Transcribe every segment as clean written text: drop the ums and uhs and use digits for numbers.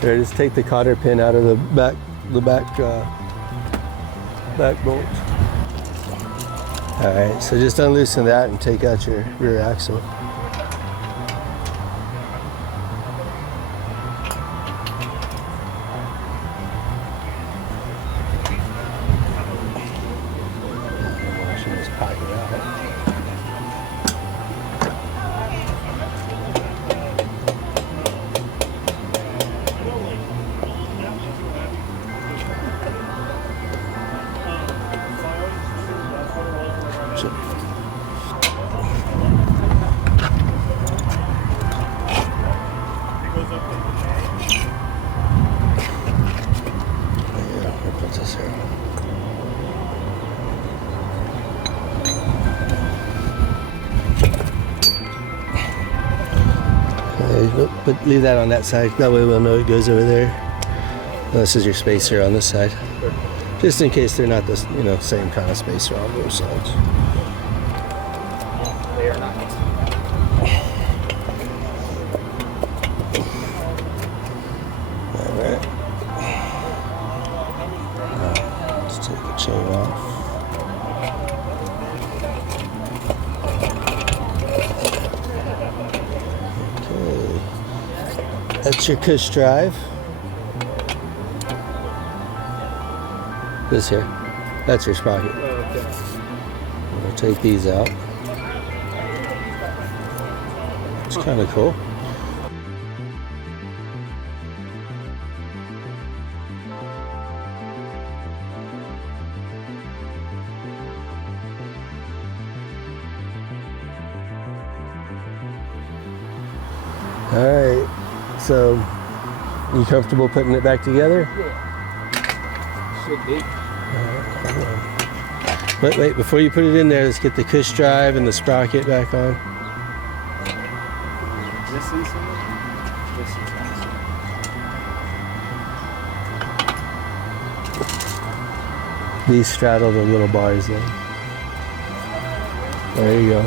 There, just take the cotter pin out of the back bolt. All right, so just unloosen that and take out your rear axle. Washing this pocket out. But leave that on that side. That way we'll know it goes over there. This is your spacer on this side, just in case they're not the same kind of spacer on both sides. They are not. All right. Let's take the chain off. That's your cush drive. This here, that's your sprocket. Okay. We'll take these out. It's kind of cool. All right. So, you comfortable putting it back together? Yeah. Should be. Wait, before you put it in there, let's get the cush drive and the sprocket back on. This inside? This is outside. These straddle the little bars in. There you go.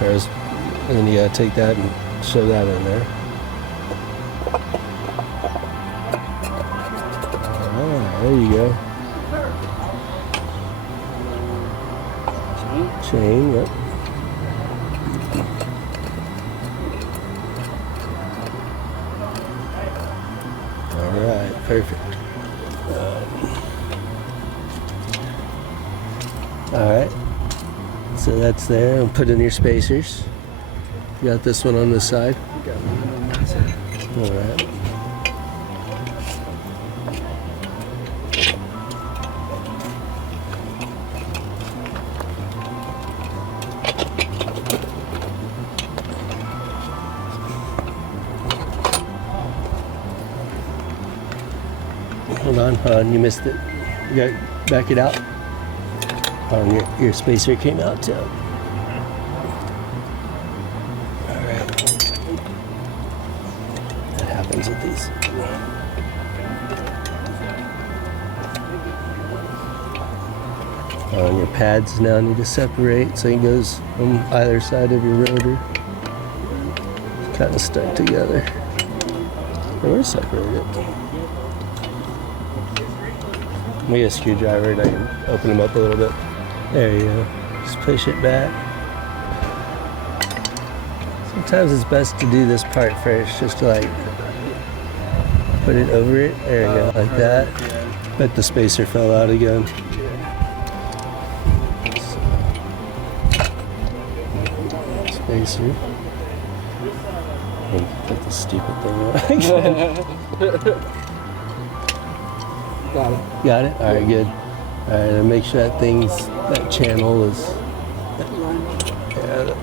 Alright. And then you gotta take that and shove that in there. There you go. Chain, yep. Alright, perfect. Alright. So that's there. And put in your spacers. You got this one on this side? You got one on that side. Alright. Hold on, you missed it. You got back it out. Oh, your spacer came out too. Alright. That happens with these. Oh, and your pads now need to separate so it goes on either side of your rotor. Kind of stuck together. Or separated. Let me get a screwdriver and I can open them up a little bit. There you go. Just push it back. Sometimes it's best to do this part first, just to like put it over it. There you go, like that. Bet the spacer fell out again. Spacer. Put the stupid thing on again. Got it. Got it? Alright, good. Alright, and make sure that channel is. Yeah.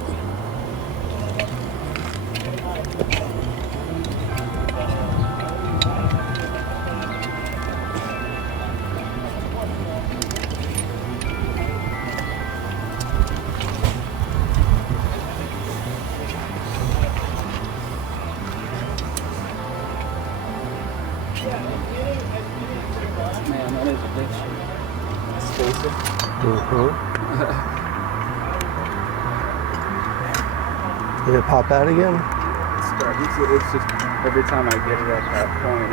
Man, that is a big spacer. Did it pop out again? It's just every time I get it at that point,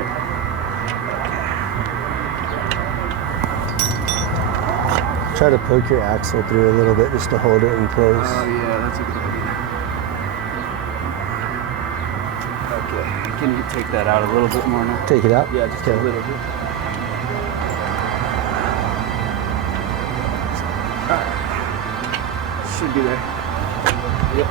Try to poke your axle through a little bit just to hold it in place. oh yeah, that's a good idea. Okay, can you take that out a little bit more now? Take it out? Yeah, just a little bit. Alright. Should be there. Yep.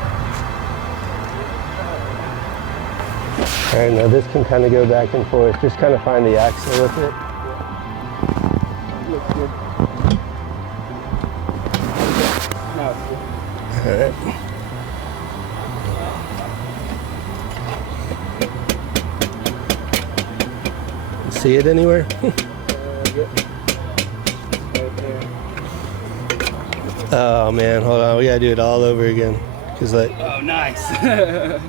Alright, now this can kind of go back and forth. Just kind of find the axle with it. Looks good. Now it's good. Alright. See it anywhere? Yep. Right there. Oh man, hold on. We gotta do it all over again. Cause like, Oh, nice. okay,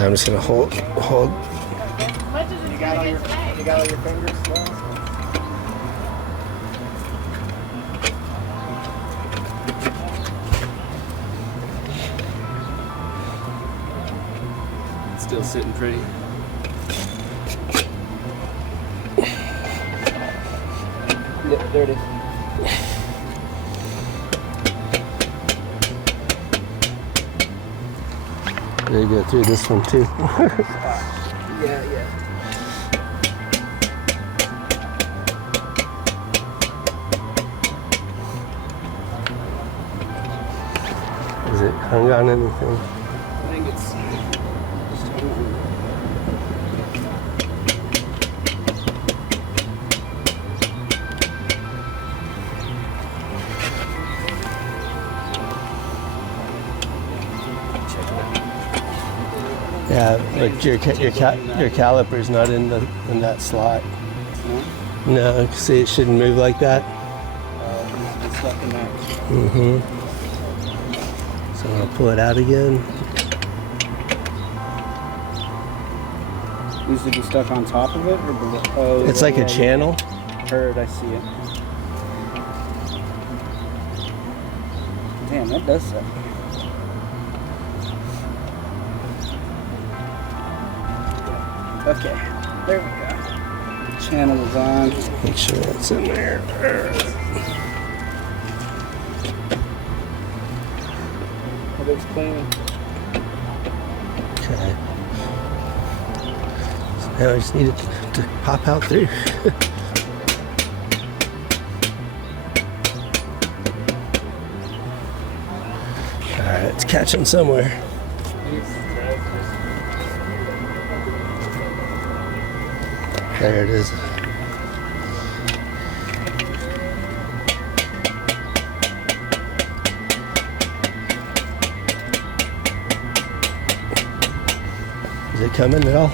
I'm just gonna hold. You got all your fingers? Still sitting pretty. Yep, there it is. There you go through this one too. Yeah. Is it hung on anything? I think it's just Yeah, but your caliper's not in that slot. No, see, it shouldn't move like that. it's stuck in that. Mm-hmm. So I'll pull it out again. Needs to be stuck on top of it or below? Oh, It's like a channel. Heard, I see it. Damn, that does suck. Okay, there we go. Channel is on. Make sure that's in there. It looks clean. Okay. So now I just need it to pop out through. Alright, it's catching somewhere. There it is. Is it coming at all?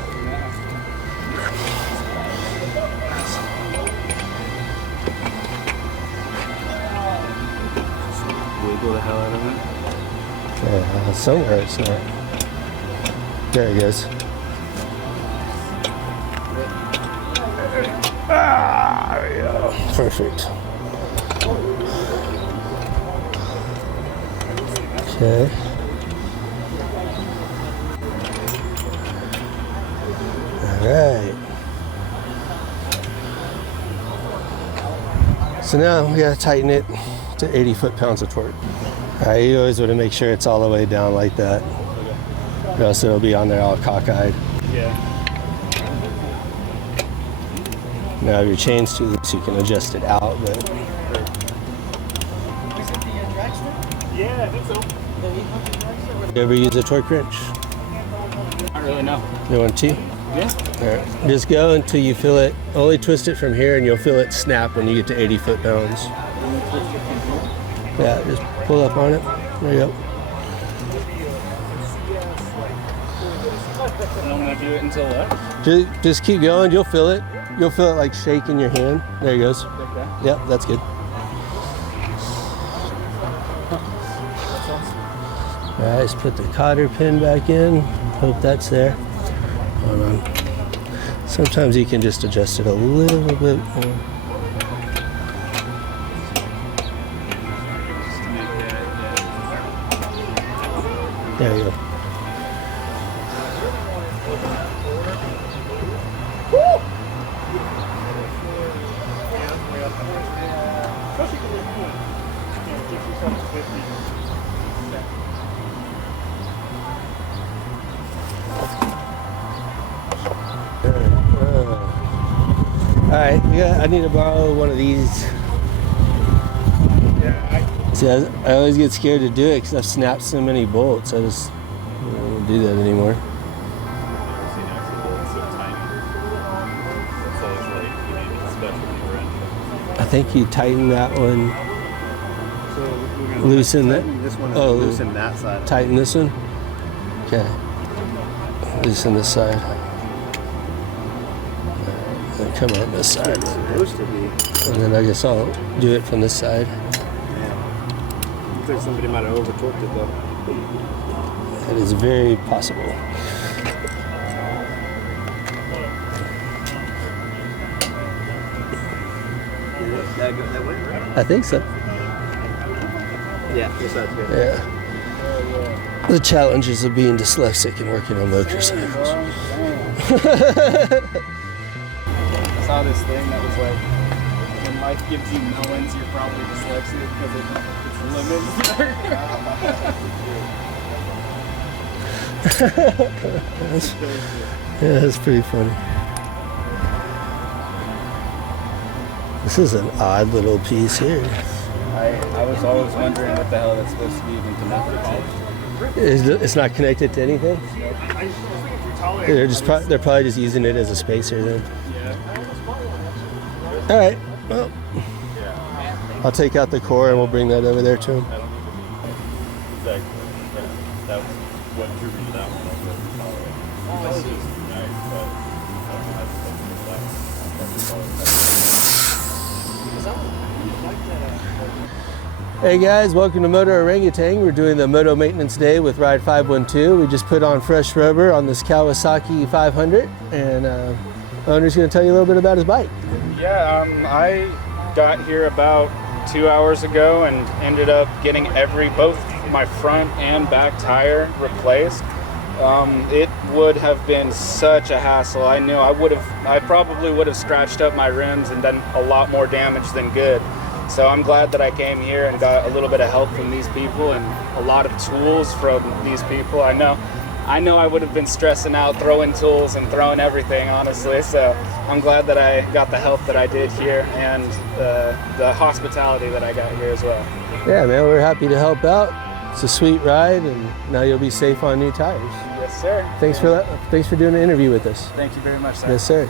Wiggle the hell out of it. Yeah, somewhere it's not. There it goes. Ah, there we go. Perfect. Okay. All right. So now we gotta tighten it to 80 foot-pounds of torque. All right, you always want to make sure it's all the way down like that. Or else it'll be on there all cockeyed. Yeah. Now if your chain's too loose, you can adjust it out, but Yeah, I think so. you ever use a torque wrench? Not really, no. You want to? Yeah? All right. Just go until you feel it. Only twist it from here and you'll feel it snap when you get to 80 foot-pounds. Yeah, just pull up on it. There you go. And I'm gonna do it until what? Just keep going. You'll feel it. You'll feel it like shake in your hand. There it goes. Like that? Yep, that's good. All right, let's put the cotter pin back in. Hope that's there. Hold on. Sometimes you can just adjust it a little bit more. There you go. All right, yeah, I need to borrow one of these. See, I always get scared to do it because I've snapped so many bolts. I just don't do that anymore. I think you tighten that one. Loosen that. This one. Oh, Loosen that side. Tighten this one. Okay. Loosen this side. And come on this side. It's supposed to be. And then I guess I'll do it from this side. Yeah. Looks like somebody might have over torqued it though. That is very possible. That way, right? I think so. Yeah, this side's good. Yeah. The challenges of being dyslexic and working on motorcycles. I saw this thing that was like, when life gives you melons, you're probably dyslexic because it's lemons. Yeah, that's pretty funny. This is an odd little piece here. I was always wondering what the hell that's supposed to be even connected to. It's not connected to anything? They're probably just using it as a spacer then. All right, well, I'll take out the core and we'll bring that over there to him. That was what drew me to that one. Hey guys, welcome to Motorangutan. We're doing the Moto Maintenance Day with Ride 512. We just put on fresh rubber on this Kawasaki 500, and owner's going to tell you a little bit about his bike. Yeah, I got here about 2 hours ago and ended up getting both my front and back tire replaced. It would have been such a hassle. I knew I probably would have scratched up my rims and done a lot more damage than good. So I'm glad that I came here and got a little bit of help from these people and a lot of tools from these people. I know I would have been stressing out, throwing tools and throwing everything, honestly. So I'm glad that I got the help that I did here and the hospitality that I got here as well. Yeah, man, we're happy to help out. It's a sweet ride, and now you'll be safe on new tires. Yes, sir. Thanks for doing the interview with us. Thank you very much, sir. Yes, sir.